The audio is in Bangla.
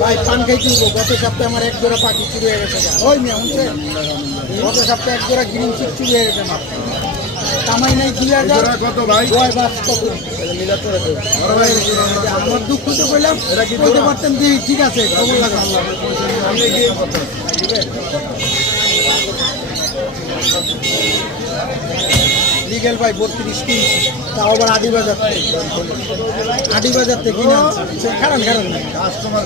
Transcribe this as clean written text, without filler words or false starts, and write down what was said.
ভাই পান খাই কিনবো। গত সপ্তাহে আমার এক জোড়া পাখি চুরি হয়ে গেছে। ওই মেয়ে শুনছে, গত সপ্তাহে এক জোড়া গ্রিন চিক চুরি হয়ে গেছে। কামাই নাই 2000 কত ভাই? আমার দুঃখ তো বললাম বলতে পারতেন যে ঠিক আছে খবর লাগা লিগেল ভাই 32 কিনছি, তাও আবার আদি বাজার থেকে কিনা। খারাপ কাস্টমার